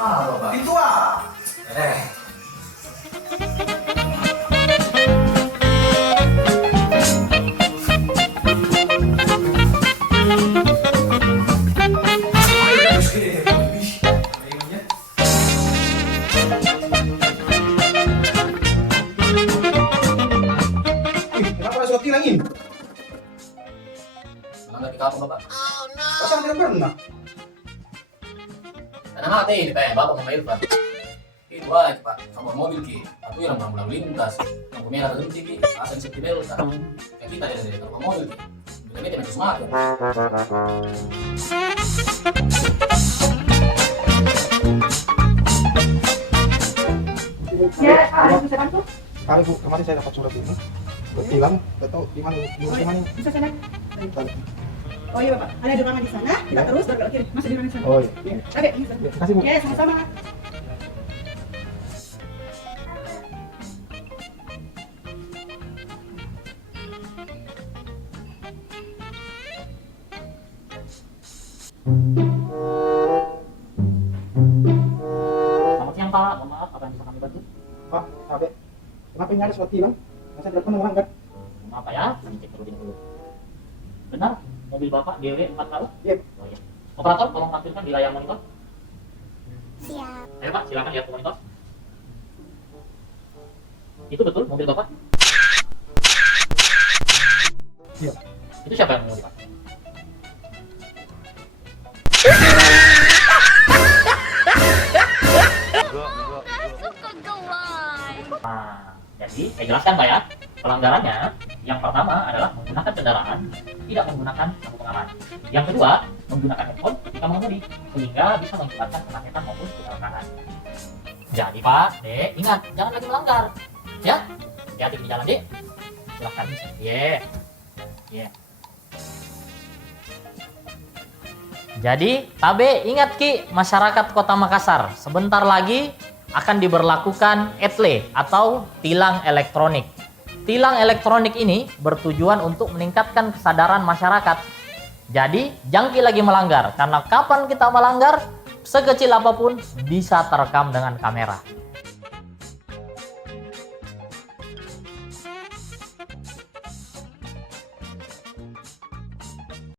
Ah, Bapak. Itu ah. Eh. Kenapa ada surat tilang ini? Melanggar di kamu, Bapak. Pasang tidak pernah. Karena mati ini kayak Bapak sama Irfan. Itu aja, Pak. Sama mobil ki. Aku yang lalu lintas. Lampu merah berhenti ki. Asal di safety belt. Kayak kita dari sama mobil ki. Kita main semangat. Ya, ada yang bisa bantu? Kali Bu, kemarin saya dapat surat ini. Surat tilang, nggak tahu di mana, di mana. Bisa saya naik? Oh iya Bapak, ada di ruangan di sana, kita terus baru belok kiri, masih di ruangan di sana. Oh iya. Ya. Oke, ini sudah. Ya, kasih Bu. Ya, sama-sama. Selamat siang Pak, mohon maaf, apa yang bisa kami bantu? Pak, Abe, kenapa ini ada surat tilang? Saya tidak pernah melanggar. Maaf Pak ya, kami cek dulu. Benar, mobil Bapak DW 4 tahun? Iya. Oh iya. Operator, tolong tampilkan di layar monitor. Siap. Ayo Pak, silakan lihat ke monitor. Itu betul mobil Bapak? Iya. Itu siapa yang mengemudi Pak? Nah, jadi saya jelaskan Pak ya. Pelanggarannya, yang pertama adalah menggunakan kendaraan tidak menggunakan lampu pengaman. Yang kedua, menggunakan handphone ketika mengemudi sehingga bisa mengakibatkan kemacetan maupun kecelakaan. Jadi Pak, Dek, ingat jangan lagi melanggar. Ya, hati-hati di jalan, Dek. Silahkan. Yeah. Jadi, Tabe ingat Ki, masyarakat Kota Makassar, sebentar lagi akan diberlakukan ETLE atau tilang elektronik. Tilang elektronik ini bertujuan untuk meningkatkan kesadaran masyarakat. Jadi, jangan lagi melanggar, karena kapan kita melanggar, sekecil apapun bisa terekam dengan kamera.